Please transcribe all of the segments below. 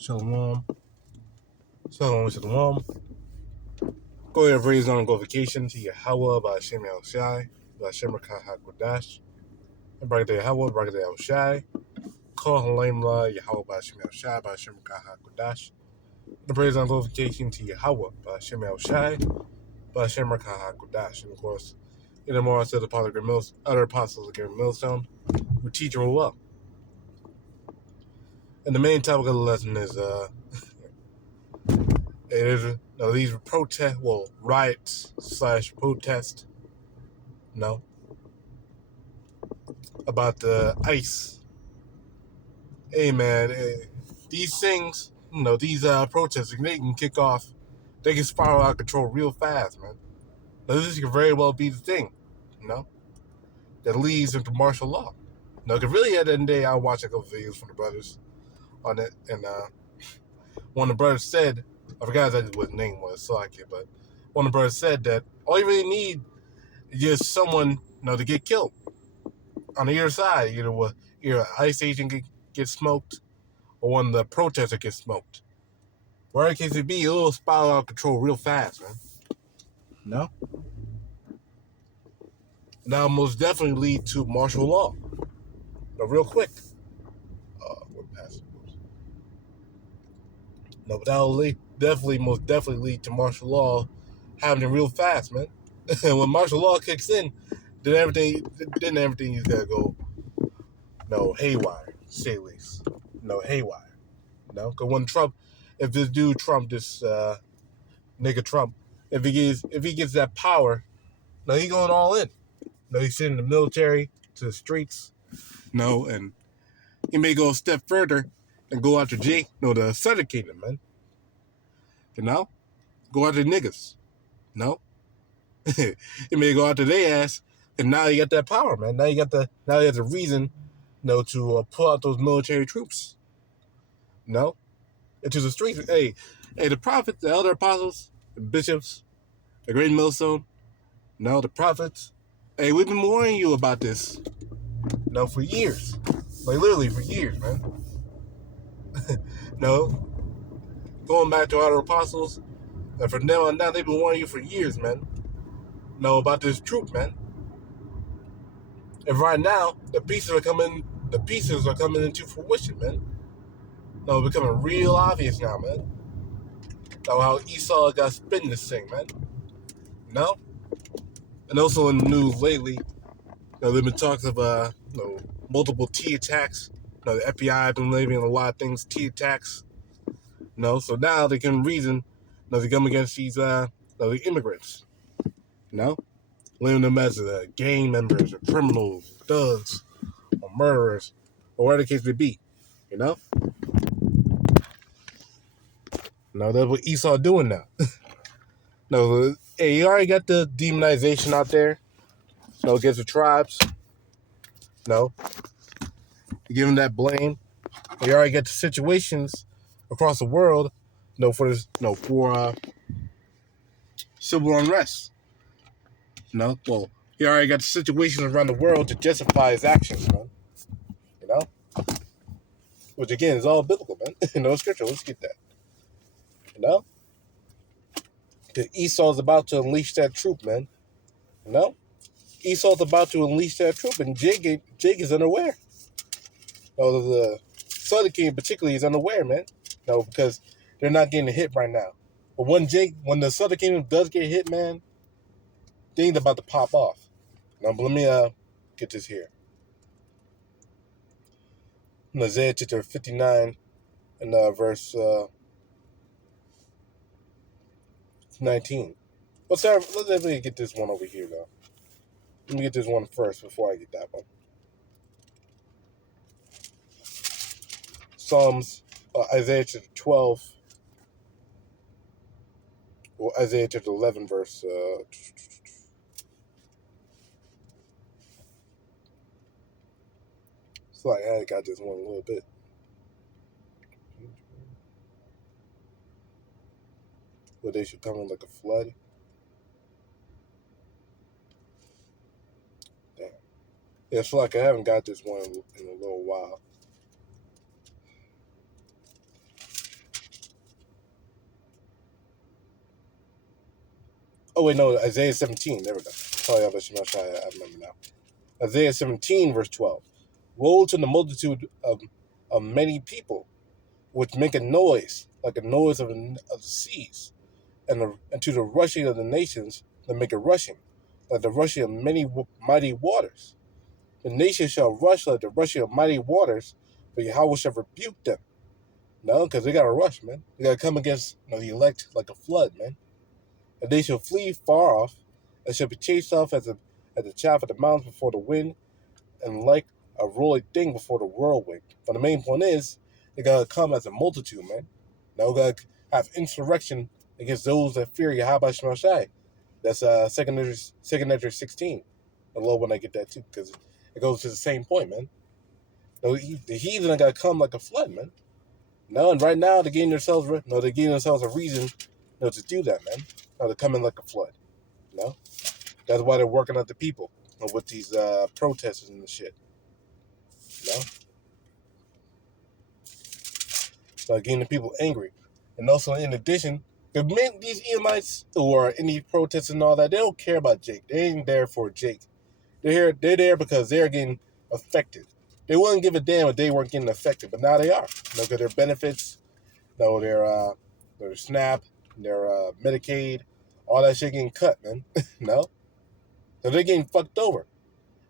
Shalom. Shalom. Go ahead and raise on glorification to YAHAWAH, BAHASHAM, BAHASHAM, QADASH. Barak YAHAWAH, Barak YAHAWASHI. HALAHYAM, YAHAWAH, BAHASHAM, BAHASHAM, QADASH. The praise on glorification to YAHAWAH, BAHASHAM, BAHASHAM, QADASH. And of course, in the more said the other apostles of Great Millstone, who teach and rule up. And the main topic of the lesson is these riots / protest, about the ICE. Hey man, these things, these protests, they can kick off, they can spiral out of control real fast, man. Now, this could very well be the thing, that leads into martial law. Because really at the end of the day, I watched a couple videos from the brothers on it, and one of the brothers said, I forgot exactly what his name was, so I can't, but one of the brothers said that all you really need is just someone, to get killed on the other side. Either an ICE agent gets smoked, or one of the protesters gets smoked. Whatever the case may be, it'll spiral out of control real fast, man. No? That'll most definitely lead to martial law. Real quick. But that'll most definitely lead to martial law happening real fast, man. And when martial law kicks in, then everything is gonna go haywire, say at least. Haywire. Because when if this dude Trump, this nigga Trump, if he gets that power, he going all in. He's sending the military to the streets. And he may go a step further and go after the Southern Kingdom, man. Go after niggas. He may go after their ass, and now you got that power, man. Now you have the reason, to pull out those military troops. Into the streets. Hey, the prophets, the elder apostles, the bishops, the great millstone, the prophets. Hey, we've been warning you about this, for years. Like, literally for years, man. Going back to our apostles, and from now on now, they've been warning you for years, man. About this troop, man. And right now, the pieces are coming into fruition, man. Becoming real obvious now, man. How Esau got spin this thing, man. And also in the news lately, there've been talks of multiple T attacks. The FBI has been blaming a lot of things, T attacks. So now they can reason, to come against these the immigrants. Blaming them as gang members or criminals, thugs, or murderers, or whatever the case may be. That's what Esau doing now. Hey, you already got the demonization out there. Against the tribes. You give them that blame. You already got the situations across the world. For this. For civil unrest. Well, he already got the situations around the world to justify his actions, man. Which again is all biblical, man. Scripture. Let's get that. Because Esau's about to unleash that troop, man. Esau's about to unleash that troop, and Jake is unaware. The Southern King particularly is unaware, man. Because they're not getting hit right now. But when the Southern Kingdom does get hit, man, things about to pop off. But let me get this here. Isaiah chapter 59 and verse 19. Let's definitely get this one over here, though. Let me get this one first before I get that one. Psalms, Isaiah chapter 12, or Isaiah chapter 11, verse. It's like I got this one a little bit. But they should come in like a flood. Damn. Yeah, it's like I haven't got this one in a little while. Oh wait, no, Isaiah 17. There we go. Sorry, I remember now. Isaiah 17, verse 12. Woe to the multitude of many people, which make a noise like a noise of the seas, and to the rushing of the nations that make a rushing, like the rushing of many mighty waters. The nations shall rush like the rushing of mighty waters, but Yahweh shall rebuke them. No, because they got to rush, man. They got to come against the elect like a flood, man. And they shall flee far off, and shall be chased off as the chaff of the mountains before the wind, and like a rolling thing before the whirlwind. But the main point is, they got to come as a multitude, man. Now we got to have insurrection against those that fear Yahweh Shemashai. That's 2nd Ezra 16. I love when I get that too, because it goes to the same point, man. No, the heathen got to come like a flood, man. No, and right now they're getting themselves a reason to do that, man. No, they're coming like a flood. No, that's why they're working at the people with these protesters and shit. No, so getting the people angry, and also in addition, these Edomites who are in these protests and all that, they don't care about Jake. They ain't there for Jake. They're there because they're getting affected. They wouldn't give a damn if they weren't getting affected, but now they are. Look at their benefits. No, their SNAP, their Medicaid, all that shit getting cut, man. No, so they're getting fucked over,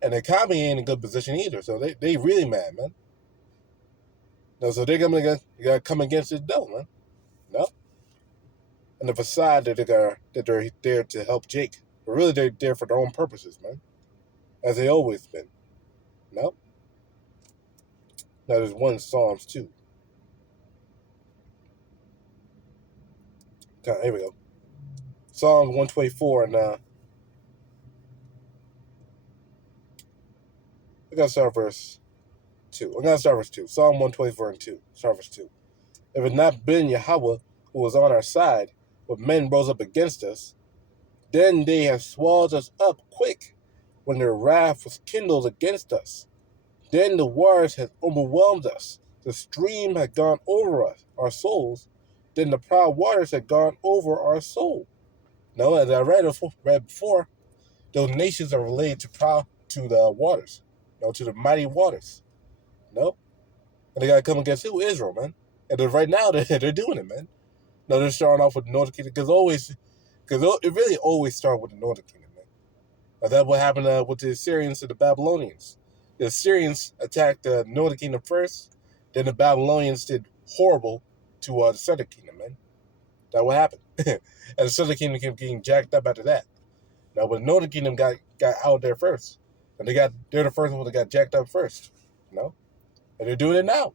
and the economy ain't in a good position either. So they really mad, man. No, so they're gonna come against it, though, man. No, and the facade that they're there to help Jake, but really they're there for their own purposes, man, as they always been. No, now there's one Psalms too. Here we go. Psalms 124 and we gotta start verse 2. We're gonna start verse 2. Psalm 124 and 2. Start verse 2. If it had not been Yahweh who was on our side, when men rose up against us, then they have swallowed us up quick, when their wrath was kindled against us. Then the waters had overwhelmed us. The stream had gone over us, our souls. Then the proud waters had gone over our soul. Now, as I read before, those nations are related to the waters, to the mighty waters. No, and they gotta come against who? Israel, man. And then right now they're doing it, man. No, they're starting off with the Northern Kingdom because it really always started with the Northern Kingdom, man. Now, that's what happened with the Assyrians and the Babylonians. The Assyrians attacked the Northern Kingdom first, then the Babylonians did horrible to the Southern Kingdom, man. That's what happened, and the Southern Kingdom kept getting jacked up after that. Now, but the Northern Kingdom got out there first, and they're the first one that got jacked up first, and they're doing it now.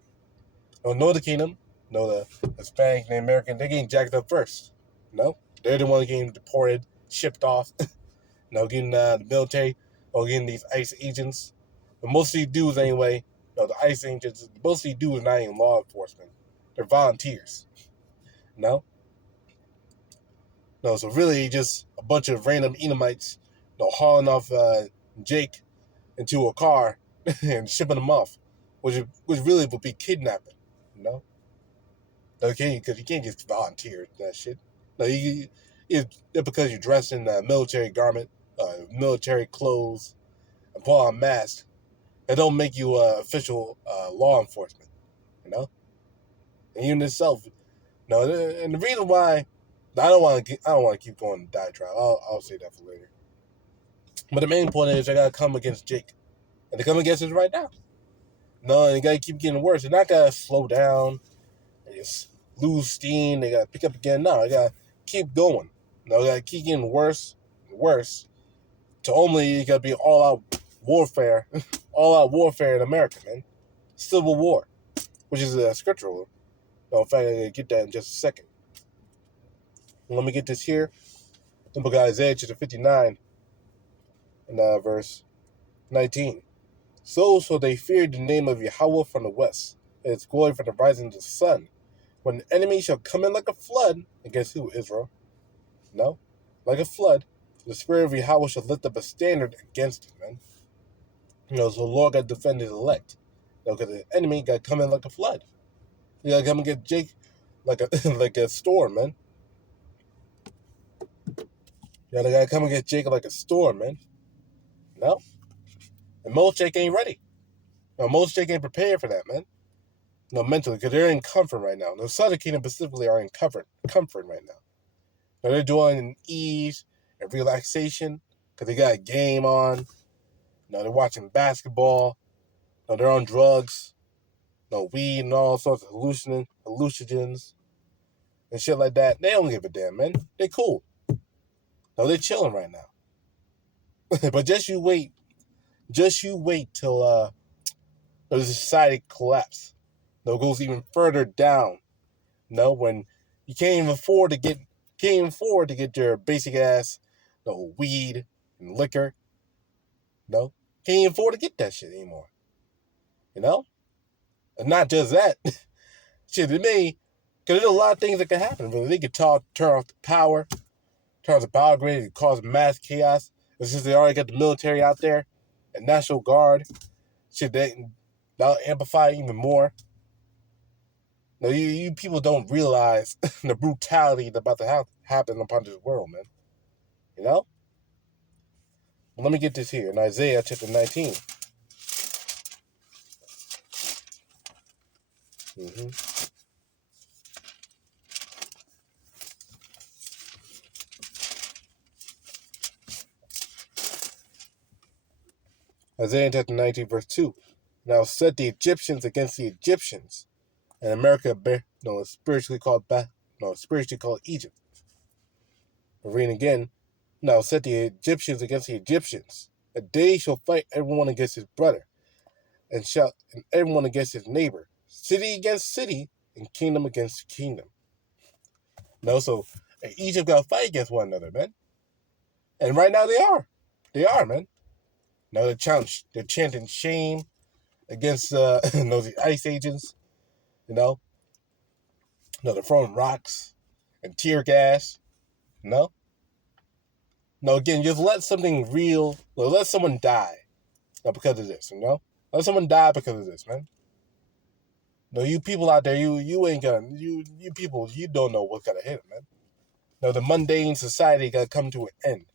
No, Northern Kingdom, the Hispanic, the American, they're getting jacked up first. No, they're the ones getting deported, shipped off. Getting the military or getting these ICE agents. But most of these dudes, anyway, the ICE agents, most of these dudes are not even law enforcement. They're volunteers. No, so really just a bunch of random Edomites, hauling off Jake into a car and shipping him off, which really would be kidnapping. Okay, because you can't just volunteer that shit. No, it's because you're dressed in a military garment, military clothes, and pull on a mask. It don't make you official law enforcement, And even itself, and the reason why I don't want to keep going diatribe. I'll say that for later. But the main point is I gotta come against Jake, and they come against us right now. No, and they gotta keep getting worse. They're not gonna slow down. They just lose steam. They gotta pick up again. No, they gotta keep going. They gotta keep getting worse and worse. To only you gotta be all out warfare, all out warfare in America, man. Civil war, which is scriptural. In fact, I'm gonna get that in just a second. Let me get this here. The book of Isaiah, chapter 59, and verse 19. So they feared the name of Yahweh from the west, and its glory from the rising of the sun. When the enemy shall come in like a flood, against who? Israel. No, like a flood, the spirit of Yahweh shall lift up a standard against it, man. So the Lord got to defend his elect. Because the enemy got to come in like a flood. You got to come and get Jake like a like a storm, man. They gotta come and get Jacob like a storm, man. No? And most Jake ain't ready. No, most Jake ain't prepared for that, man. No, mentally, because they're in comfort right now. The Southern Kingdom specifically are in comfort right now. No, they're doing in ease and relaxation because they got a game on. No, they're watching basketball. No, they're on drugs. No, weed and all sorts of hallucinogens and shit like that. They don't give a damn, man. They cool. No, they're chilling right now. But just you wait till the society collapse. No, it goes even further down. No, when you can't even afford to get your basic ass weed and liquor. No, can't even afford to get that shit anymore. You know, and not just that. Shit, it may, because there's a lot of things that can happen. But they could turn off the power, turn off the power grid, and cause mass chaos. And since they already got the military out there and National Guard, shit, that'll amplify even more. Now, you people don't realize the brutality that's about to happen upon this world, man. You know? Well, let me get this here in Isaiah chapter 19. Isaiah chapter 19, verse 2. Now set the Egyptians against the Egyptians, and America is spiritually called Egypt. Reading again. Now set the Egyptians against the Egyptians, and they shall fight everyone against his brother, and everyone against his neighbor, city against city, and kingdom against kingdom. No, so Egypt got to fight against one another, man. And right now they are. They are, man. Now they're chanting shame against the ICE agents, you know. They're throwing rocks and tear gas, No, again, just let something real, let someone die, because of this, Let someone die because of this, man. No, you people out there, you ain't gonna, you people, you don't know what's gonna hit, man. No, the mundane society gotta come to an end,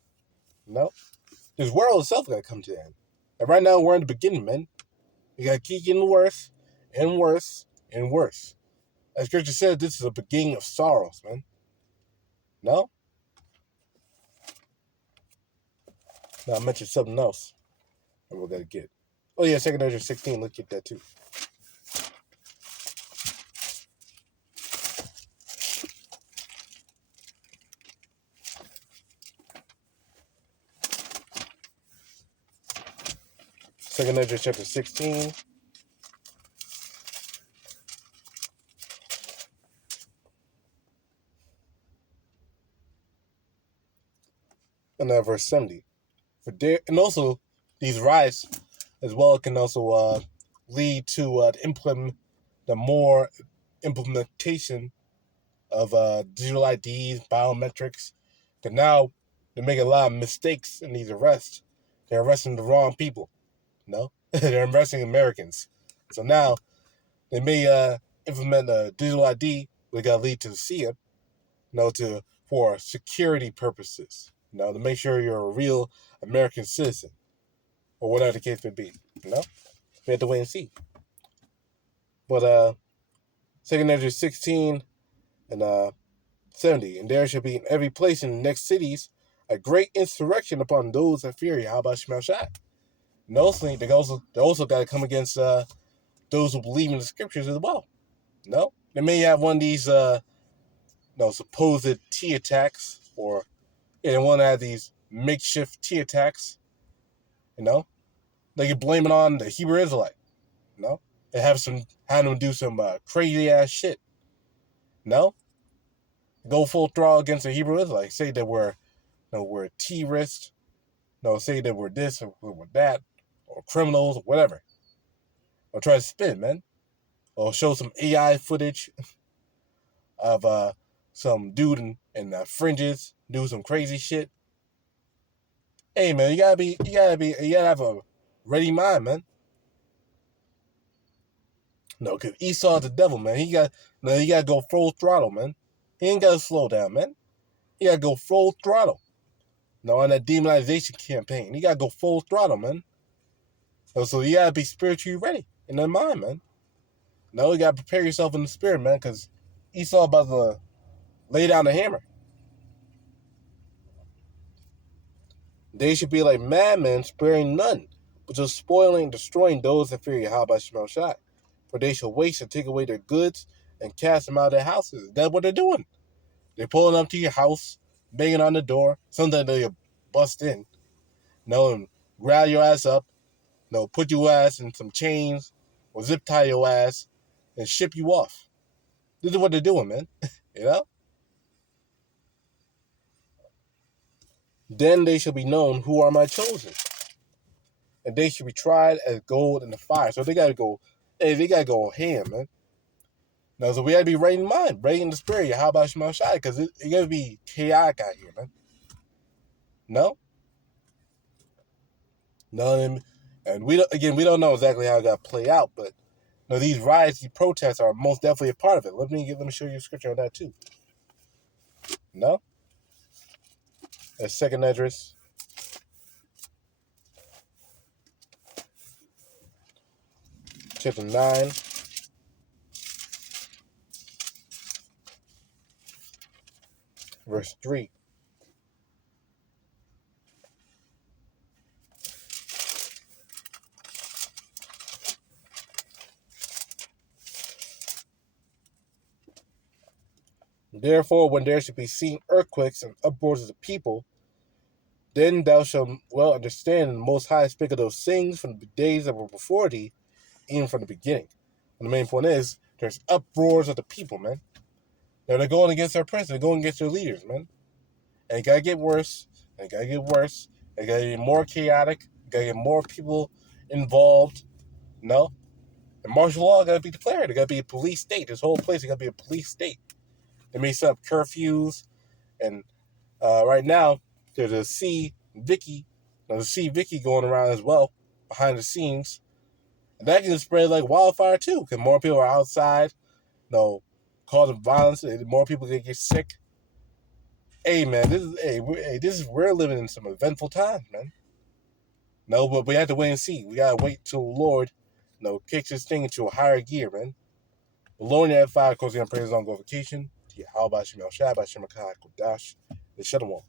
This world itself gotta come to an end. And right now, we're in the beginning, man. You gotta keep getting worse and worse and worse. As Scripture says, this is a beginning of sorrows, man. No? Now, I mentioned something else and we're gonna get. Oh, yeah, 2 Ezra 16, let's get that too. Second Ezra chapter 16. And verse 70. And also, these riots as well can also lead to the more implementation of digital IDs, biometrics. Because now they're making a lot of mistakes in these arrests. They're arresting the wrong people. They're arresting Americans. So now they may implement a digital ID, which got to lead to the SIA, for security purposes. To make sure you're a real American citizen, or whatever the case may be. We have to wait and see. But 2 Ezra 16 and 70, and there shall be in every place in the next cities a great insurrection upon those that fear Yahawah. And also, they also got to come against those who believe in the scriptures as well. They may have one of these supposed T attacks, or they want to have these makeshift T attacks. They can blame it on the Hebrew Israelite. They have them do some crazy ass shit. Go full throttle against the Hebrew Israelites. Say that we're terrorists. Say that we're this or we're that, or criminals or whatever. Or try to spin, man. Or show some AI footage of some dude in fringes do some crazy shit. Hey, man, you gotta have a ready mind, man. Because Esau's the devil, man. He gotta go full throttle, man. He ain't gotta slow down, man. He gotta go full throttle. Now on that demonization campaign, you gotta go full throttle, man. So you gotta be spiritually ready in the mind, man. No, you gotta prepare yourself in the spirit, man, because Esau about to lay down the hammer. They should be like madmen, sparing none, but just spoiling and destroying those that fear Yahweh Shemel Shai. For they shall waste and take away their goods and cast them out of their houses. That's what they're doing. They're pulling up to your house, banging on the door. Sometimes they'll bust in, and grab your ass up, put your ass in some chains or zip tie your ass and ship you off. This is what they're doing, man. you know? Then they shall be known who are my chosen. And they should be tried as gold in the fire. So they gotta go ham, man. Now, so we gotta be right in mind, right in the spirit. How about Shemel Shai? Because it gotta be chaotic out here, man. No? No, and we don't know exactly how it got to play out, but these riots, these protests are most definitely a part of it. Let me show you a scripture on that too. No? That's 2nd Esdras, chapter 9, verse 3. Therefore, when there should be seen earthquakes and uproars of the people, then thou shalt well understand, and the Most High spake of those things from the days that were before thee, even from the beginning. And the main point is, there's uproars of the people, man. They're going against their president, they're going against their leaders, man. And it gotta get worse, and it gotta get worse, and it gotta get more chaotic, it gotta get more people involved, And martial law gotta be declared. It gotta be a police state. This whole place is gotta be a police state. They may set up curfews, and right now, there's a C. Vicky going around as well, behind the scenes. And that can spread like wildfire too, because more people are outside, causing violence, and more people can get sick. Hey man, we're living in some eventful times, man. No, but we have to wait and see. We gotta wait till the Lord, kicks this thing into a higher gear, man. The Lord at 5, of course, we're gonna pray his own glorification. How about Shemel Shai, by Shemakai, QADASH, the Shalom.